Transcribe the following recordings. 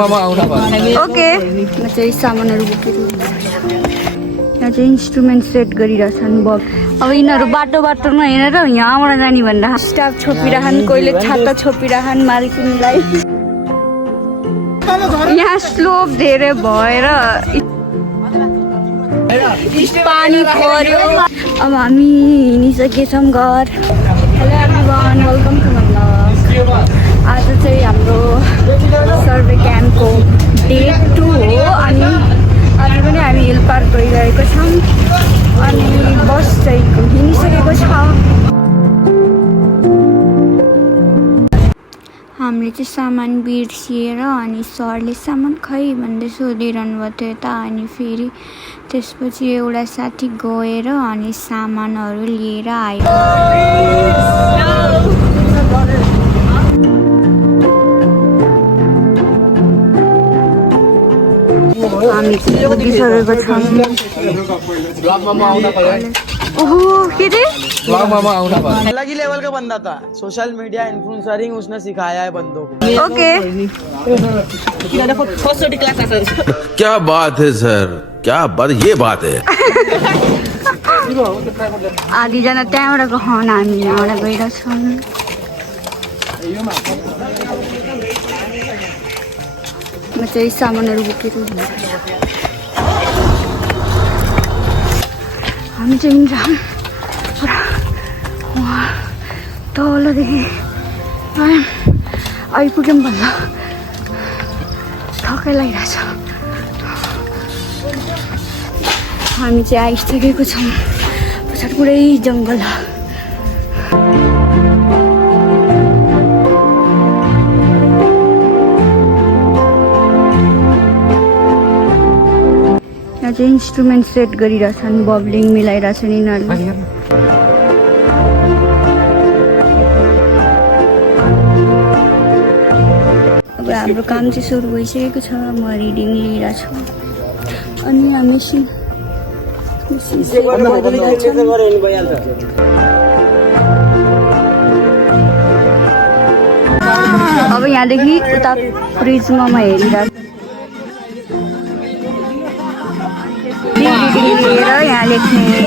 okay म चाहिँ सामानहरू बोकेर यहाँ चाहिँ इन्स्ट्रुमेन्ट सेट गरिरहेछन् बब अब यिनीहरू बाटो बाटोमा हिँडेर यहाँबाट जाने भनेर स्टाफ छोपिरहन् कोहीले छाता छोपिरहन् मालकिनलाई यहाँ स्लोप धेरै भएर पानी पर्यो अब हामी हिँडिसकेछौँ घर hello everyone welcome to my blog आज चाहिँ हाम्रो सर्वे क्याम्पको डे 2 हो अनि आज पनि हामी हिल पार्क गइरहेको छौँ अनि बस चाहिँ हिँडिसकेको छ हामीले चाहिँ सामान बिर्सिएर अनि सरले सामान खै भन्दै सोधिरहनु भएको थियो यता अनि फेरि त्यसपछि एउटा साथी गएर अनि सामानहरू लिएर आयो हामी चाहिँ पुगिसकेको छौँ ओहो के रे अलग ही लेवल का बंदा था सोशल मीडिया इन्फ्लुएंसरिंग उसने सिखाया है बंदों को ओके क्या बात है सर क्या बात ये बात है आधीजना त्यहाँबाट गहन हामी यहाँबाट गइरहेछौँ म चाहिँ सामानहरू बोकेर हामी चाहिँ हिँड्छौँ तलदेखि आइपुग्यौँ भन्दा थकै लागिरहेछ हामी चाहिँ आइसकेको छौँ पछाडि पुरै जङ्गल यहाँ चाहिँ इन्स्ट्रुमेन्ट सेट गरिरहेछन् बब्लिङ मिलाइरहेछन् यिनीहरूले अब हाम्रो काम चाहिँ सुरु भइसकेको छ म रिडिङ लिइरहेको छु अनि हामी अब यहाँदेखि उता प्रिजमा हेरिरहेको लिएर यहाँ लेख्ने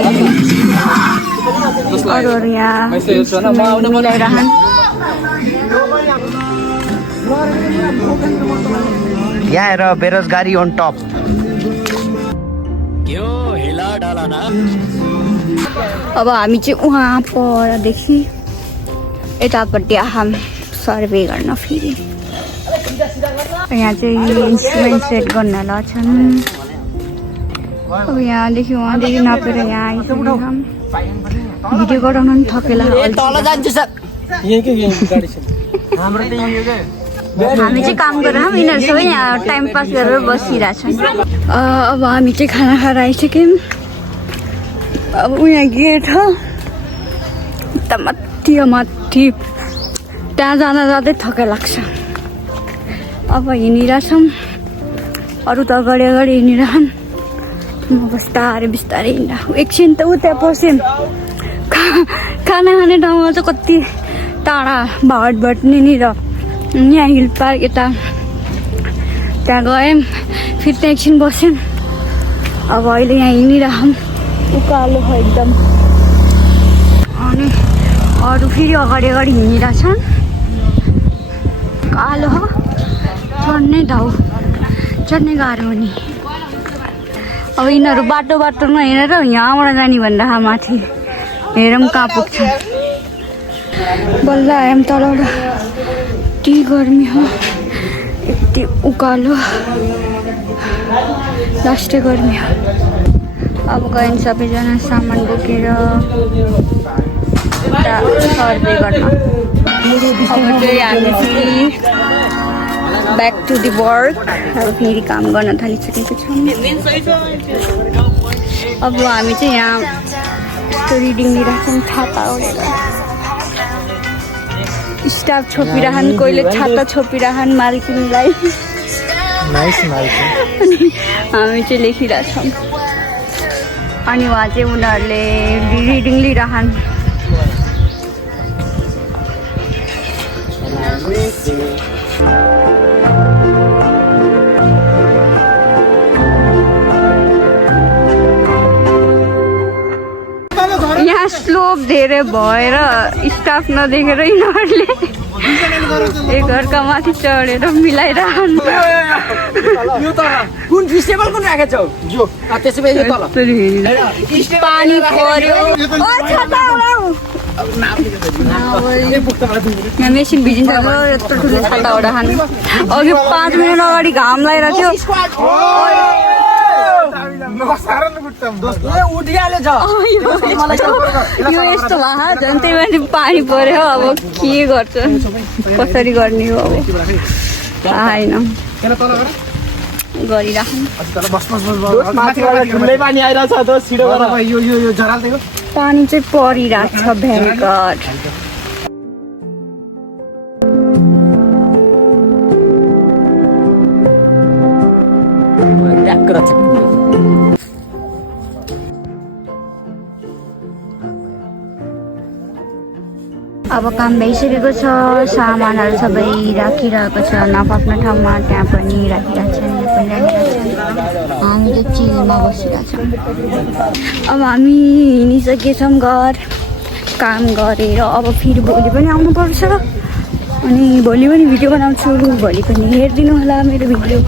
अरू यहाँ मिलाइरहन् यहाँ हेर बेरोजगारी ऑन टॉप अब हामी चाहिँ उहाँ परदेखि यतापट्टि आँखा सर्वे गर्न फेरि यहाँ चाहिँ इन्स्ट्रुमेन्ट सेट गर्न छन् अब यहाँदेखि उहाँदेखि नापेर यहाँ आइसकेको छौँ भिडियो गराउनु पनि थकेला हामी चाहिँ काम गरेर यिनीहरू सबै यहाँ टाइम पास गरेर बसिरहेछन् अब हामी चाहिँ खाना खाएर आइसक्यौँ अब उहाँ गेट छ उता माथि त्यहाँ जाँदा जाँदै थकाइ लाग्छ अब हिँडिरहेछौँ अरू त अगाडि अगाडि हिँडिरहन् म बिस्तारै बिस्तारै हिँड्दा एकछिन त उता पस्यौँ खाना खाने ठाउँमा चाहिँ कति टाढा भाटबाट नि र यहाँ हिल पार्क यता त्यहाँ गयौँ फेरि त्यहाँ एकछिन बस्यौँ अब अहिले यहाँ हिँडिरहौँ उकालो छ एकदम अनि अरू फेरि अगाडि अगाडि हिँडिरहेछन् कालो हो चढ्ने गाह्रो हो नि अब यिनीहरू बाटो बाटोमा हिँडेर यहाँबाट जाने भनेर माथि हेरौँ कहाँ पुग्छ बल्ल आयौँ तलबाट यति गर्मी हो यति उकालो लास्टै गर्मी हो अब गयौँ सबैजना सामान बोकेर सर्वे गर्न अब चाहिँ हामी फेरि ब्याक टु दि वर्क अब फेरि काम गर्न थालिसकेको छौँ अब हामी चाहिँ यहाँ रिडिङ लिइरहेछौँ छाता ओढेर स्टाफ छोपिरहन् कोहीले छाता छोपिरहन् मालकिनलाई हामी चाहिँ लेखिरहेछौँ अनि उहाँ चाहिँ उनीहरूले रिडिङ लिइरहन् धेरै भएर स्टाफ नदेखेर यिनीहरूले एकअर्का माथि चढेर मिलाइरहनु कुन स्टेबल कुन राखेछौ जो त्यसै तल पानी पर्यो यहाँ मेसिन भिजिन्छ यत्रो ठुलो छाता ओडा खानु अघि 5 मिनट अगाडि घाम लगाइरहेको थियो यो यस्तो भए झन् त्यही माथि पानी पर्यो अब के गर्छ कसरी गर्ने हो अब थाहा छैन गरिराख्नु पानी चाहिँ परिरहेको छ भयङ्कर अब काम भइसकेको छ सामानहरू सबै राखिरहेको छ नपाक्ने ठाउँमा त्यहाँ पनि राखिरहेको छ हामी चाहिँ चिलमा बसिरहेछौँ अब हामी हिँडिसकेछौँ घर काम गरेर अब फेरि भोलि पनि आउनुपर्छ अनि भोलि पनि भिडियो बनाउँछु भोलि पनि हेरिदिनु होला मेरो भिडियो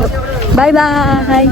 बाई बाई